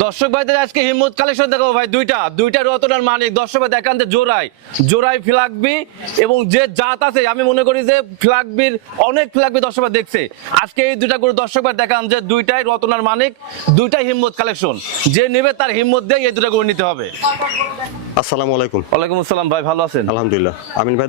দর্শক ভাইদের আজকে হিম্মত কালেকশন দেখাবো ভাই, দুইটা দুইটা রতনার মানিক দর্শক ভাই, দেখান যে জোড়াই জোড়াই ফ্লাগবি এবং যে জাত আছে, আমি মনে করি যে ফ্লাগবির অনেক ফ্লাগবি দর্শক ভাই দেখছে। আজকে এই দুইটা করে দর্শক ভাই দেখান যে দুইটাই রতনার মানিক দুইটাই হিম্মত কালেকশন। যে নেবে তার হিম্মত দিয়ে এই দুটা করে নিতে হবে। আসসালামু আলাইকুম। ওয়ালাইকুম আসসালাম ভাই ভালো আছেন? আলহামদুলিল্লাহ। আমিন ভাই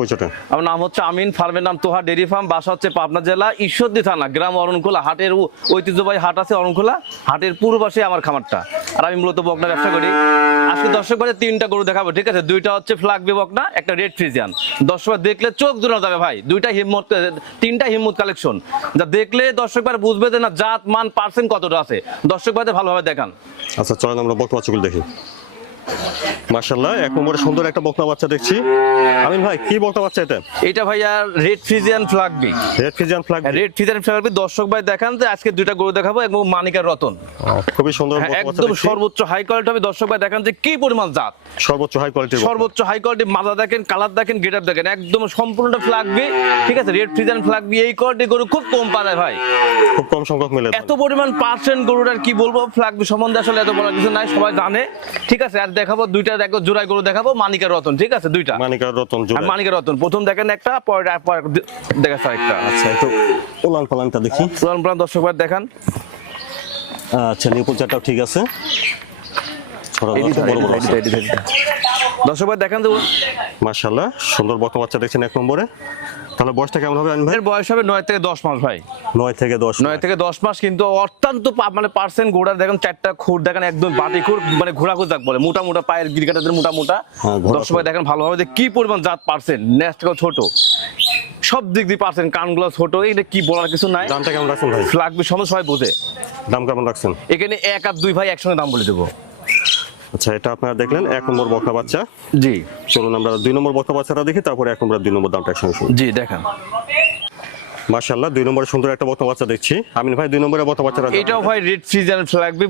পরিচয়টা। আমার নাম হচ্ছে আমিন ফার্মের নাম তোহা ডেরি ফার্ম বাসা হচ্ছে পাবনা জেলা ঈশ্বরদী থানা গ্রাম অরণখোলা হাটের ঐতিহ্যবাহী হাট আছে অরণখোলা হাটের পূর্ব পাশে আমার খামারটা। আর আমি মূলত বকনা ব্যবসা করি। আজকে দর্শক ভাই তিনটা গরু দেখাবো ঠিক আছে? দুইটা হচ্ছে ফ্লাগবি বকনা একটা রেড ফ্রিজিয়ান। দর্শক দেখলে চোখ জোড়া যাবে ভাই। দুইটা হিম্মত তিনটা হিম্মত কালেকশন। যা দেখলে দর্শক ভাই বুঝবে যে না জাত মান পার্সেন্ট কতটা আছে। দর্শক ভাইদের ভালোভাবে দেখান। আচ্ছা চলেন আমরা বকনা দেখি। মাশাল্লাহ এক নম্বরে সুন্দর একটা বকনা বাচ্চা দেখছি। আমিন ভাই কি বকনা বাচ্চা এটা? এটা ভাইয়া রেড ফ্রিজিয়ান ফ্লাগবি রেড রেড ফ্রিজিয়ান ফ্লাগবি দর্শক ভাই দেখান যে আজকে দুইটা গরু দেখাবো এবং মানিকার রতন। খুবই সুন্দর একদম সর্বোচ্চ হাই কোয়ালিটি হবে দর্শক ভাই দেখান যে কি পরিমাণ জাত। সর্বোচ্চ হাই কোয়ালিটির সর্বোচ্চ হাই কোয়ালিটি মাজা দেখেন কালার দেখেন গেটআপ দেখেন একদম সম্পূর্ণটা ফ্লাগবি ঠিক আছে? রেড ফ্রিজান ফ্লাগবি এই কোয়ালিটি গরু খুব কম ভাই। খুব কম সংখ্যক মিলে। এত পরিমাণ পার্সেন্ট গরুর আর কি বলব ফ্লাগবি সম্বন্ধে আসলে এত বলার কিছু নাই সবাই জানে ঠিক আছে? আর দেখাবো দুইটা দেখো জোড়াই গরু দেখাবো মানিকার রতন ঠিক আছে? দুইটা। মানিকার রতন মানিকের রতন। প্রথম দেখেন একটা পরে দেখাচ্ছে আরেকটা। আচ্ছা একটু উলান পালানটা দেখি। পুরান পুরান দর্শক ভাই দেখান। আচ্ছা নিপুল চারটাও ঠিক আছে। ছড়া এদিকে আছে, বড় বড় এদিকে, এদিকে, এদিকে। দর্শক ভাই দেখান তো। মাশাল্লাহ সুন্দর বকনা বাচ্চা দেখছেন এক নম্বরে। তাহলে বয়সটা কেমন হবে ভাই এর বয়স হবে নয় থেকে দশ মাস ভাই। নয় থেকে দশ নয় থেকে দশ মাস কিন্তু অত্যন্ত মানে পার্সেন্ট ঘোড়া দেখেন চারটা খুর দেখেন একদম বাটি মানে ঘোড়া যাক বলে মোটা মোটা পায়ের গিরকাটাদের মোটা মোটা। হ্যাঁ, দশ দেখেন ভালোভাবে যে কি পরিমাণ জাত পার্সেন্ট নেক্সট ছোট। সব দিক দিয়ে পার্সেন্ট কানগুলো ছোট এটা কি বলার কিছু নাই। দামটা কেমন রাখছেন ভাই? লাগবে সময় সবাই বোঝে। দাম কেমন রাখছেন? এখানে এক আর দুই ভাই একসঙ্গে দাম বলে দেবো। আচ্ছা এটা আপনারা দেখলেন এক নম্বর বকনা বাচ্চা। জি। চলুন আমরা দুই নম্বর বকনা বাচ্চাটা দেখি তারপরে এক নম্বর দুই নম্বর দামটা একসঙ্গে শুনি জি দেখেন। দুই নম্বরে সুন্দর একটা বকনা বাচ্চা দেখছি। আমিন ভাই দুই নম্বরে বকনা বাচ্চাটা এটাও ভাই রেড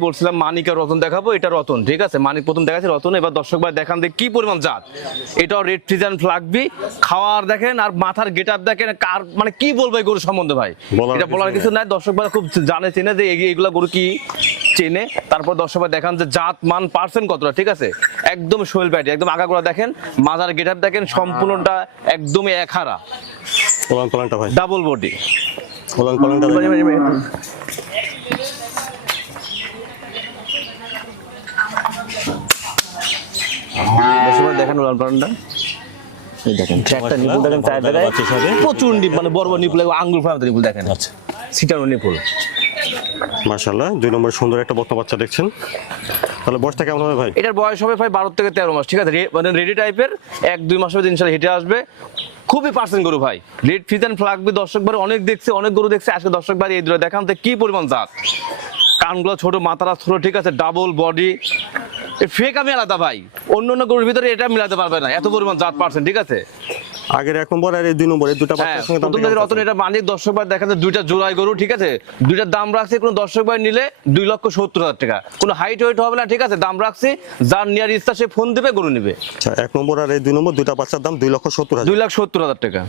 বলছিলাম মানিক আর রতন দেখাবো এটা রতন ঠিক আছে? মানিক প্রথম দেখাচ্ছে রতন এবার দর্শক ভাই দেখান যে কি পরিমাণ জাত। এটাও রেড ফ্রিজার লাগবে খাওয়ার দেখেন আর মাথার গেট আপ দেখেন কার মানে কি বলব এই গরু সম্বন্ধে ভাই? এটা বলার কিছু নাই। দর্শক ভাই খুব জানে চেনে যে এইগুলা গরু কি চেনে তারপর দর্শক দেখান যে জাত মান পার্সেন্ট কতটা ঠিক আছে? একদম শৈল প্যাটি একদম আগাগোড়া দেখেন মাথার গেট আপ দেখেন সম্পূর্ণটা একদমই এক হারা। ওলান পালানটা ভাই। ডাবল বডি দেখেন। পালনটা এই একটা নিপুল দেখেন চার জায়গায়। প্রচুর মানে বড় বড় নিপুল আঙ্গুল ফার্ম নিপুল দেখেন। আচ্ছা। সিটানো নিপুল। মাশাল্লাহ দুই নম্বরে সুন্দর একটা বকনা বাচ্চা দেখছেন। তাহলে বয়সটা কেমন হবে ভাই? এটার বয়স হবে প্রায় বারো থেকে তেরো মাস, ঠিক আছে? মানে রেডি টাইপের এক, দুই মাস মধ্যে ইনশাল্লাহ হেঁটে আসবে। খুবই পার্সেন্ট গরু ভাই। রেড ফিজান ফ্লাগবি দর্শক বারে অনেক দেখছে, অনেক গরু দেখছে। আজকে দর্শক বারে এই দুটো দেখান কি পরিমাণ জাত। কানগুলো ছোট মাথারা ছোট, ঠিক আছে? ডাবল বডি ফেক আমি আলাদা ভাই। অন্য অন্য গরুর ভিতরে এটা মিলাতে পারবে না। এত পরিমাণ জাত পার্সেন্ট ঠিক আছে? আগের এক নম্বর আর এই দুই নম্বর এই দুটা হ্যাঁ বাচ্চার সঙ্গে দাম তোমাদের রতন এটা মালিক দর্শক ভাই দেখা যায় দুইটা জোড়াই গরু ঠিক আছে? দুইটার দাম রাখছে কোনো দর্শক ভাই নিলে দুই লক্ষ সত্তর হাজার টাকা। কোনো হাইট ওয়েট হবে না ঠিক আছে? দাম রাখছে যার নেওয়ার ইচ্ছা সে ফোন দেবে গরু নিবে। আচ্ছা এক নম্বর আর এই দুই নম্বর দুটা বাচ্চার দাম দুই লক্ষ সত্তর হাজার। দুই লাখ সত্তর হাজার টাকা।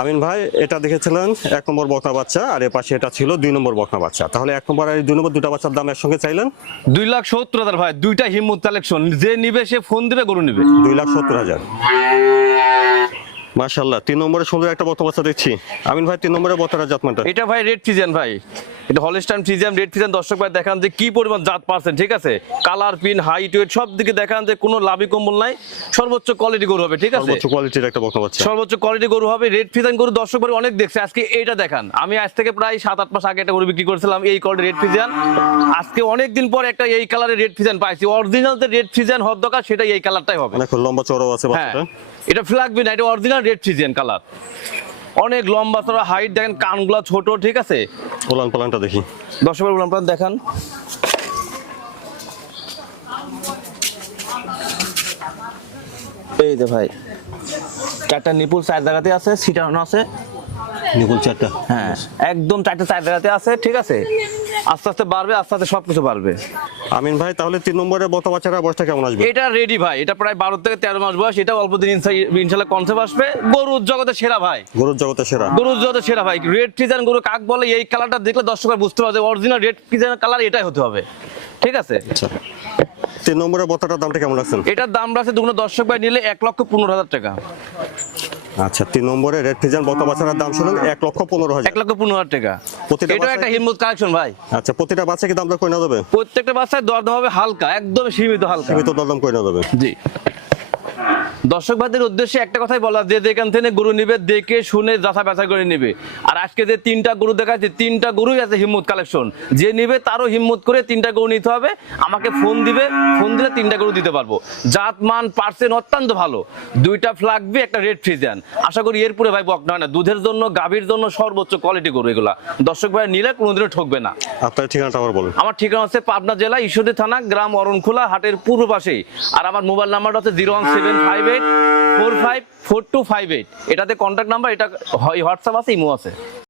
আমিন ভাই এটা দেখেছিলেন এক নম্বর বকনা বাচ্চা আর এর পাশে এটা ছিল দুই নম্বর বকনা বাচ্চা। তাহলে এক নম্বর আর দুই নম্বর দুটা বাচ্চার দাম একসঙ্গে চাইলেন? দুই লাখ সত্তর হাজার ভাই দুইটা হিম্মত কালেকশন যে নিবে সে ফোন দিবে গরু নিবে। দুই লাখ সত্তর হাজার। মাশাল্লাহ তিন নম্বরে সুন্দর একটা বাচ্চা দেখছি। আমিন ভাই তিন নম্বরে বকনার জাতমানটা। এটা ভাই রেড ফিজিয়ান ভাই। এটা হলস্টাইন ফিজিয়ান রেড ফিজিয়ান দর্শক ভাই দেখান যে কি পরিমাণ জাত পারছেন ঠিক আছে? কালার পিন হাইট ওয়েট সব দিকে দেখান যে কোনো লাভি কম্বল নাই। সর্বোচ্চ কোয়ালিটি গরু হবে ঠিক আছে? সর্বোচ্চ কোয়ালিটির একটা বকনা বাচ্চা সর্বোচ্চ কোয়ালিটি গরু হবে রেড ফিজান গরু দর্শক ভাই অনেক দেখছে। আজকে এইটা দেখান। আমি আজ থেকে প্রায় সাত আট মাস আগে একটা গরু বিক্রি করেছিলাম এই কোয়ালিটি রেড ফিজান আজকে অনেক দিন পর একটা এই কালারের রেড ফিজান পাইছি। অরিজিনাল যে রেড হওয়ার দরকার সেটা এই কালারটাই হবে। অনেক লম্বা চড়াও আছে হ্যাঁ। বাচ্চাটা। এটা ফ্ল্যাগবি না এটা অরিজিনাল রেড ফিজিয়ান কালার অনেক লম্বা চড়া হাইট দেখেন কানগুলা ছোট ঠিক আছে? ওলান পালানটা দেখি। দর্শকের উলাম পালান দেখান। এই যে ভাই চারটা নিপুল চার জায়গাতে আছে সিটানো আছে। নিপুল চারটা। হ্যাঁ একদম চারটে চার জায়গাতে আছে ঠিক আছে? আস্তে আস্তে বাড়বে আস্তে আস্তে সবকিছু বাড়বে। আমিন ভাই তাহলে তিন নম্বরের বকনা বাচ্চাটা বয়সটা কেমন আসবে? এটা রেডি ভাই এটা প্রায় বারো থেকে তেরো মাস বয়স এটা অল্প দিন ইনশা- ইনশাল্লাহ কনসেপ্ট আসবে। গরুর জগতে সেরা ভাই। গরুর জগতের সেরা। গরুর জগতে সেরা ভাই। রেড ফ্রিজান গরু কাক বলে এই কালারটা দেখলে দর্শকরা বুঝতে পারবে অরিজিনাল রেড ফ্রিজান কালার এটাই হতে হবে। ঠিক আছে? আচ্ছা। তিন নম্বরের বকনাটার দামটা কেমন রাখছেন? এটার দাম রাখছে দুগুলো দর্শক ভাই নিলে এক লক্ষ পনেরো হাজার টাকা। আচ্ছা তিন নম্বরে রেড ফিজান বকনা বাচ্চার দাম শুনুন এক লক্ষ পনেরো হাজার। এক লক্ষ পনেরো হাজার টাকা। প্রতিটা এটা একটা হিম্মত কালেকশন ভাই। আচ্ছা প্রতিটা বাচ্চা কি দাম দর করে নেওয়া প্রত্যেকটা বাচ্চায় দরদাম হবে হালকা একদম সীমিত হালকা। সীমিত দরদাম করে দেবে। জি। দর্শক ভাইদের উদ্দেশ্যে একটা কথাই বলা যে যেখান থেকে গরু নিবে দেখে শুনে যাচা বাছাই করে নিবে। আর আজকে যে তিনটা গরু দেখাচ্ছে তিনটা গরুই আছে হিম্মত কালেকশন যে নিবে তারও হিম্মত করে তিনটা গরু নিতে হবে। আমাকে ফোন দিবে ফোন দিলে তিনটা গরু দিতে পারব। জাত মান পার্সেন্ট অত্যন্ত ভালো। দুইটা ফ্লাগবি একটা রেড ফ্রিজিয়ান আশা করি এরপরে ভাই বক না না। দুধের জন্য গাভীর জন্য সর্বোচ্চ কোয়ালিটি গরু এগুলা। দর্শক ভাই নিলে কোনোদিনও ঠকবে না। আপনার ঠিকানাটা আবার বলুন। আমার ঠিকানা হচ্ছে পাবনা জেলা ঈশ্বরদী থানা গ্রাম অরণখোলা হাটের পূর্ব পাশেই। আর আমার মোবাইল নাম্বারটা হচ্ছে zero one seven five eight four five, four two five eight. এটাতে কন্ট্যাক্ট নাম্বার এটা হোয়াটসঅ্যাপ আছে, ইমো আছে।